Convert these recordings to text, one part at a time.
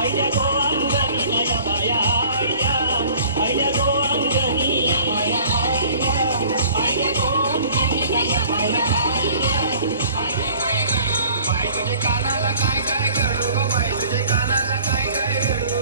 आयल्या गो अंगणी नया बाया आयल्या आयल्या गो अंगणी आयल्या गो अंगणी नया बाया बाई तुझे कानाला काय काय घडू गो बाई तुझे कानाला काय काय घडू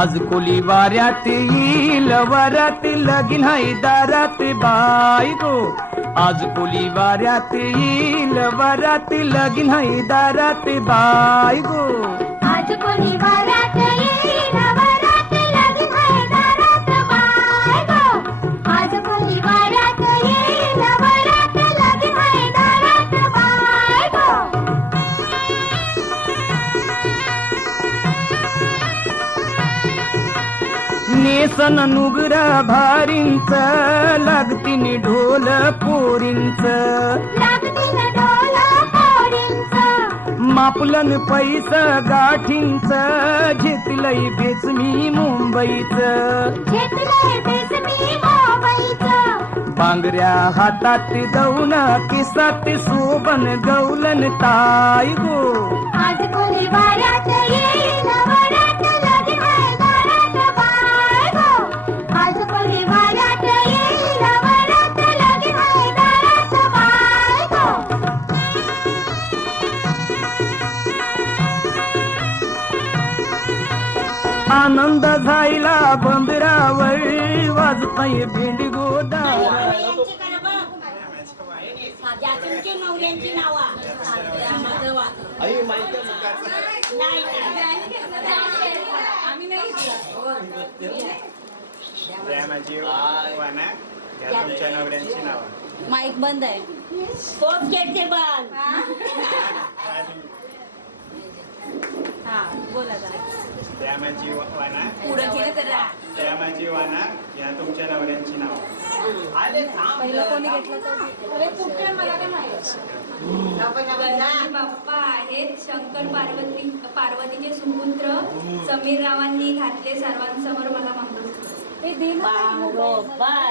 आज कोली वाऱ्यात येईल वरात लगीन हाय दारात बाई गो आज कोली वाऱ्यात येईल वरात लगीन हाय दारात बाई गो आज कोणी वाऱ्यात येईल वरात लगीन हाय दारात बाय गो आज कोणी वाऱ्यात येईल वरात लगीन हाय दारात बाय गो नेसन नुगरा भारींच लागतीन ढोल पोरींच लागतील ढोल पोरींच मापलन पैसा गाठींच घेतलंय बेच मी मुंबईच घेतलंय बेस मी मोबाईलचं बांगऱ्या हातात दौन किसात सोबन गौलन ताई गो आज कोणी वाऱ्यात येईल वरात लगीन हाय दारात बाय गो आज कोणी वाऱ्यात येईल वरात लगीन हाय दारात बाय गो आनंद झायला बंदरावर वाजताय भेंडी गोदार तुमच्या नवऱ्यांची नावा तुमच्या नवऱ्यांची नाव माईक बंद आहे तोच घेते बंद हा बोला त्या माझी वाना पुढे गेले तर त्या माझी वाना या तुमच्या नवऱ्यांची नाव पहिलं कोणी घेतलं तर बाप्पा आहेत शंकर पार्वतीचे सुपुत्र समीर रावांनी घातले सर्वांसमोर मला मंगळसूत्र बरोबर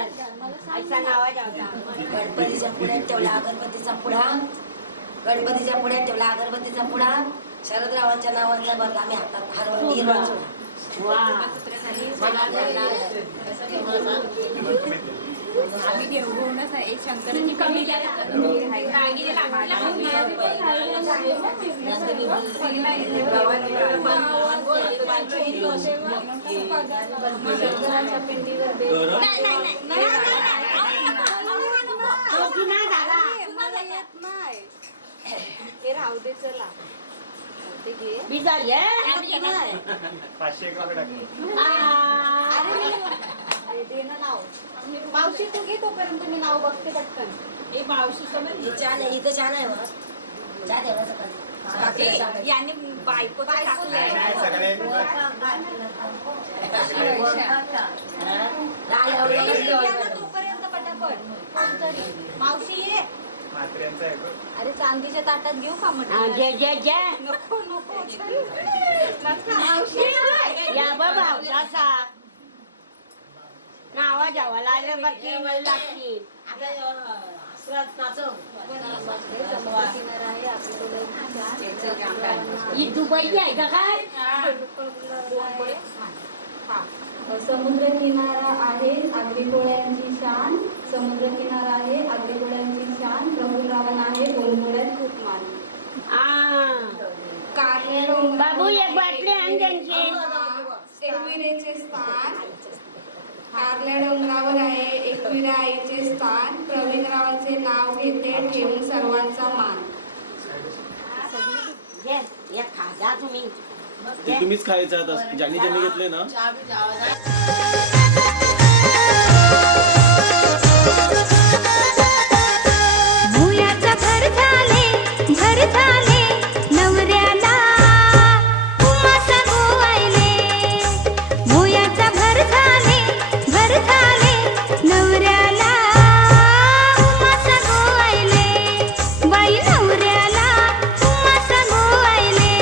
ऐसा नावाचा होता गणपतीच्या पुढ्यात ठेवला अगरबत्तीचा पुढा गणपतीच्या पुढ्यात ठेवला अगरबत्तीचा पुढा शरदरावांच्या नावांचा भरला आम्ही हातात हरवून हिरवा वा आम्ही देवगुणच आहे शंकरांनी कमी हे राहू दे चला ते घे बिजार ये 500 कपडा दे ना नाव मावशी तू घे तोपर्यंत मी नाव बघते पटकन हे मावशी समज छान आहे इथं छान आहे बा. चहा ठेवायचा पण. काकीला याने बायको टाकलंय सगळे लाल एवढं तोपर्यंत पटापट मावशी ये म्हात्र्यांचं आहे बघ. अरे चांदीच्या ताटात घेऊ का म्हटलं जे जे जे नको नको मावशी या बाबा असा नावा जावा लागले बरकी मला लागतील ही दुबई आहे का काय समुद्र किनारा आहे आगरीकोळ्यांची शान समुद्र किनारा आहे आगरीकोळ्यांची शान प्रभू रावण आहे गोंधळ्यात खूप मान कारल्या बाबू एक बाटली आण त्यांची एकविरेचे स्थान कारल्या डोंगरावर आहे एकविरा आईचे स्थान प्रवीण रावांचे नाव घेते ठेवून सर्वांचा मान घे या खाजा तुम्ही ते तुम्हीच खायचं आता ज्यांनी ज्यांनी घेतले ना भुयाचा भर झाले नवऱ्याला उमासा गोवायले भुयाचा भर झाले नवऱ्याला उमासा गोवायले बाई नवऱ्याला उमासा गोवायले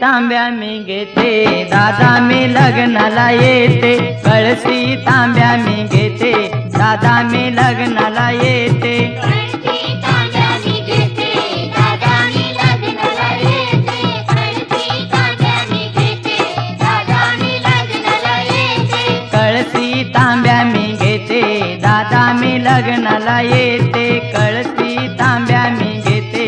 तांब्या मी घेते दादा मी लग्नाला येते कळशी तांब्या मी घेते दादा मी लग्नाला येते कळशी तांब्या मी घेते दादा मी लग्नाला येते कळशी तांब्या मी घेते दादा मी लग्नाला येते कळशी तांब्या मी घेते दादा मी लग्नाला येते कळशी तांब्या मी घेते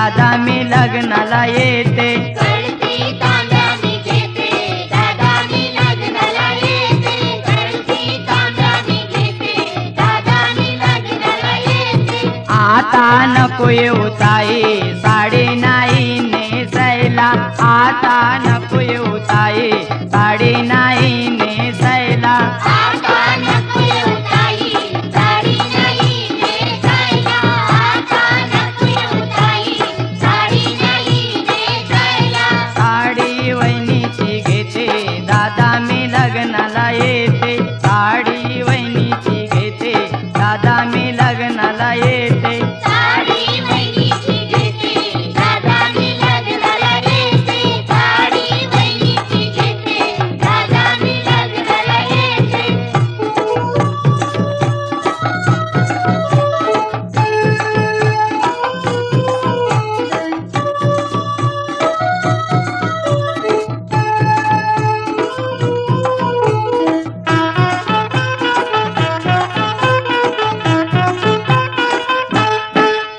दादा मी लग्नाला येते कळशी तांब्या मी घेते दादा मी लग्नाला येते कळशी तांब्या मी घेते दादा मी लग्नाला येते आता नको येऊ ताई साडी नाही नेसायला आता नको येऊ ताई साडी नाही नेसायला आता नको येऊ ताई साडी नाही नेसायला आता नको येऊ ताई साडी नाही नेसायला साडी वहिनीची घेते दादा मी लग्नाला येते साडी वहिनीची घेते दादा मी लग्नाला येते साडी वहिनीची घेते दादा मी लग्नाला येते साडी वहिनीची घेते दादा मी लग्नाला येते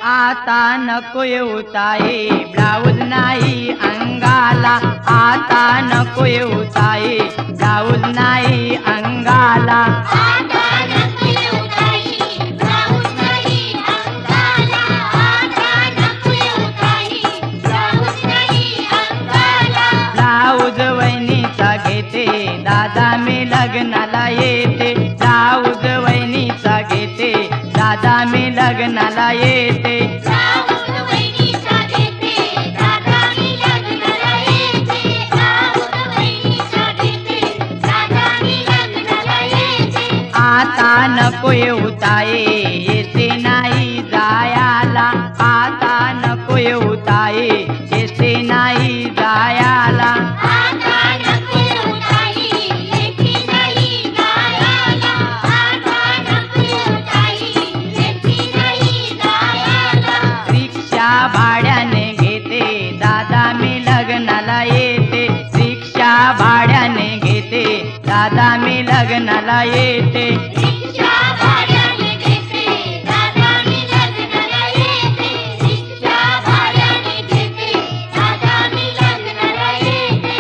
आता नको येऊ ताई ब्लाऊज नाही अंगाला आता नको येऊ ताई ब्लाऊज नाही अंगाला आता नको येऊ ताई ब्लाऊज नाही अंगाला आता नको येऊ ताई ब्लाऊज नाही अंगाला ब्लाऊज वहिनीचा घेते दादा मी लग्नाला येते ब्लाऊज वहिनीचा घेते दादा मी लग्नाला येते ब्लाऊज वहिनीचा घेते दादा मी लग्नाला येते ब्लाऊज वहिनीचा घेते दादा मी लग्नाला येते आता नको येऊ ताई येते नाही जायाला आता नको येऊ ताई येते नाही जायाला आता नको येऊ ताई येते नाही जायाला आता नको येऊ ताई येते नाही जायाला रिक्षा भाड्याने घेते दादा मी लग्नाला येते रिक्षा भाड्याने घेते दादा मी लग्नाला येते रिक्षा भाड्याने घेते दादा मी लग्नाला येते रिक्षा भाड्याने घेते दादा मी लग्नाला येते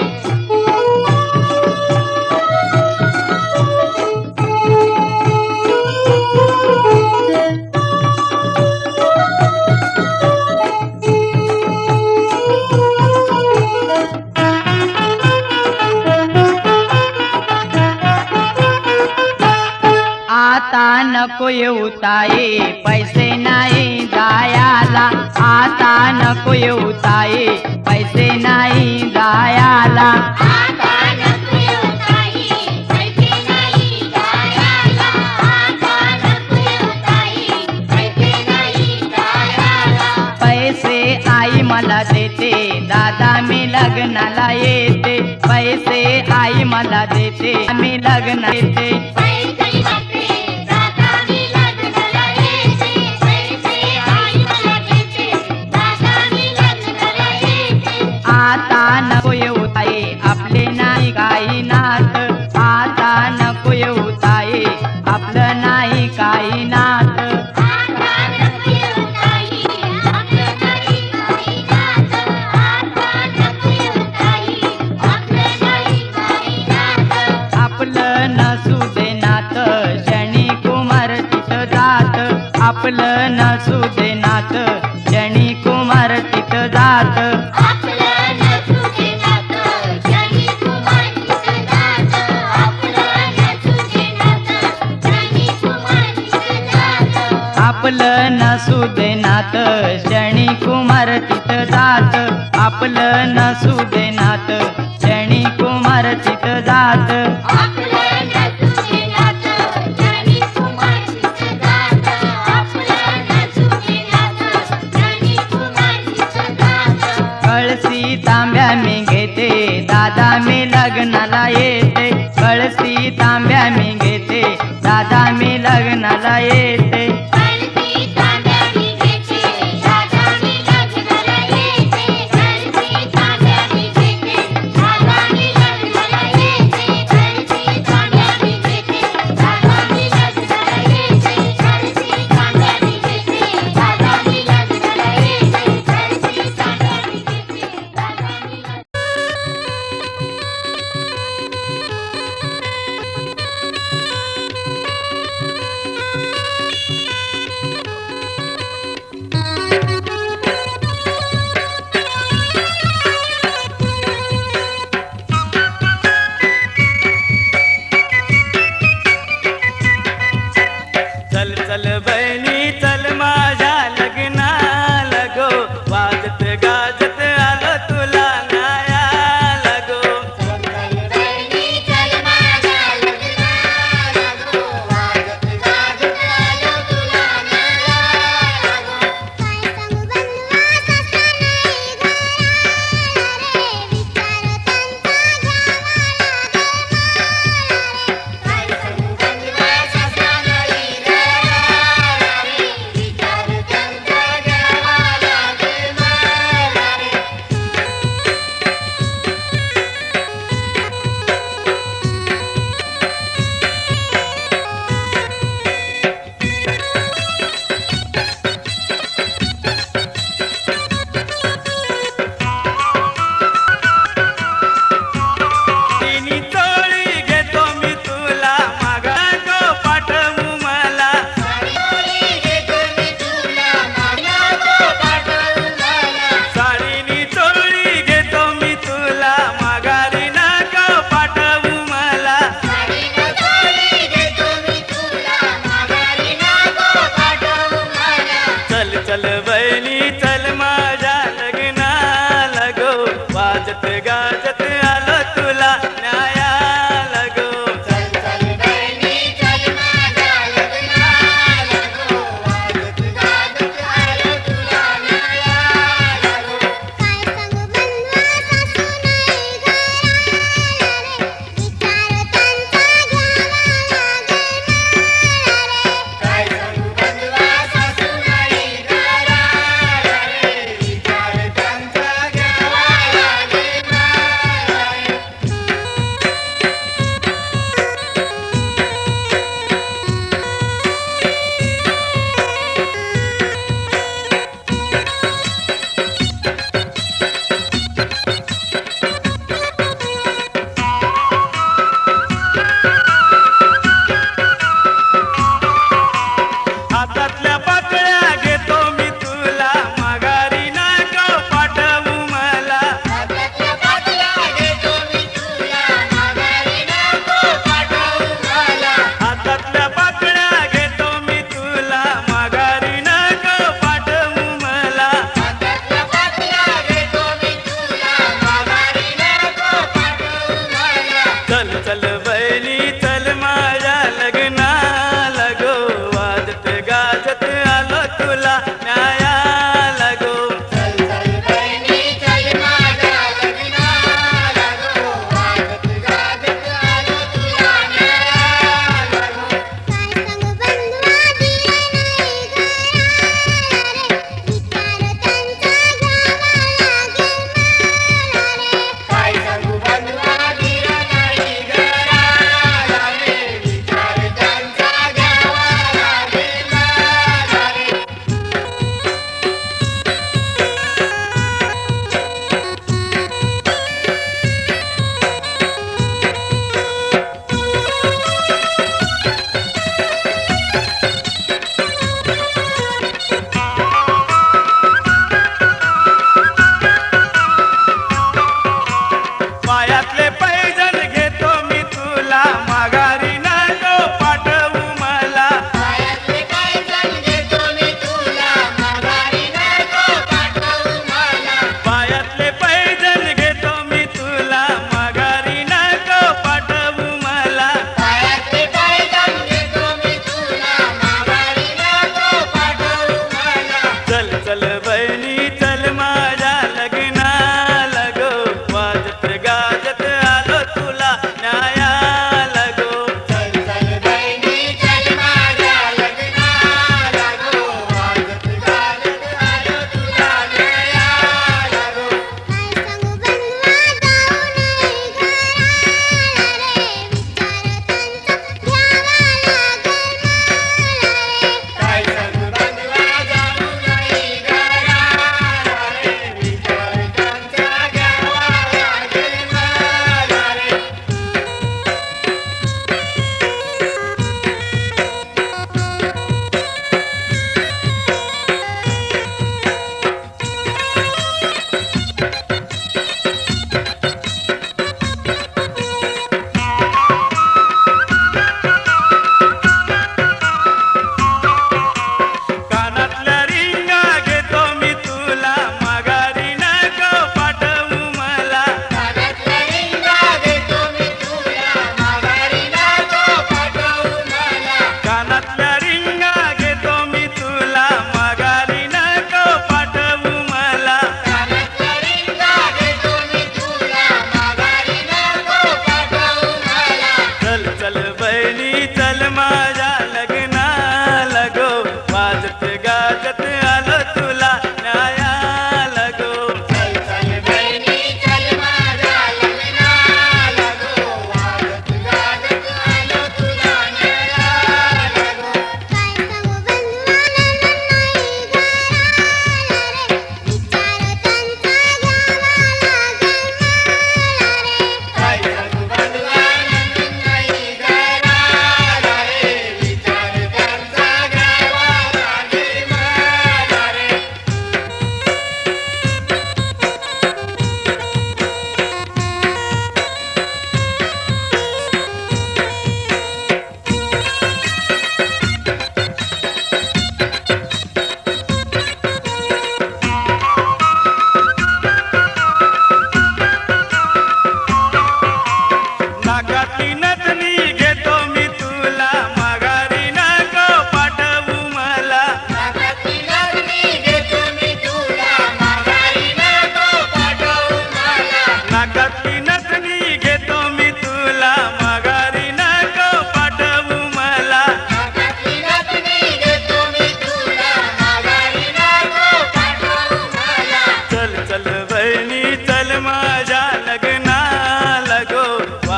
आता नको येऊ ताई पैसे नाही जायाला आता नको येऊ ताई पैसे नाही जायाला आता नको येऊ ताई पैसे नाही जायाला आता नको येऊ ताई पैसे नाही जायाला पैसे आई मला देते दादा मी लग्नाला येते पैसे आई मला देते मी लग्न येते पैसे देते दादा मी लग्नाला येते पैसे आई मला देते दादा मी लग्नाला येते आता नको येऊ ताई आपले नाही काही नात आता नको येऊ ताई आपलं नाही काही नात आता नको येऊ ताई आपलं नाही काही नात आता नको येऊ ताई आपलं नाही काही नात आपलं नसू दे नात शनी कुमार तिथं जात आपलं नसू दे नात शनी कुमार तिथं जात आपलं नसू दे नात शनी कुमार तिथं जात आपलं नसू दे नात शनी कुमार तिथं जात आपलं नसू दे नात शनी कुमार तिथं जात आपलं नसू दे नात शनी कुमार तिथं जात आपलं नसू दे नात शनी कुमार तिथं जात आपलं नसू दे नात शनी कुमार तिथं जात कळशी तांब्या मी घेते लग्नाला येते, कळसी तांब्या मी घेते, दादा मी लग्नाला येते. कळसी तांब्या मी घेते, दादा मी लग्नाला येते. कळसी तांब्या मी घेते, दादा मी लग्नाला येते. कळसी तांब्या मी घेते, दादा मी लग्नाला येते. कळसी तांब्या मी घेते, दादा मी लग्नाला येते. कळसी तांब्या मी घेते, दादा मी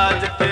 वाजते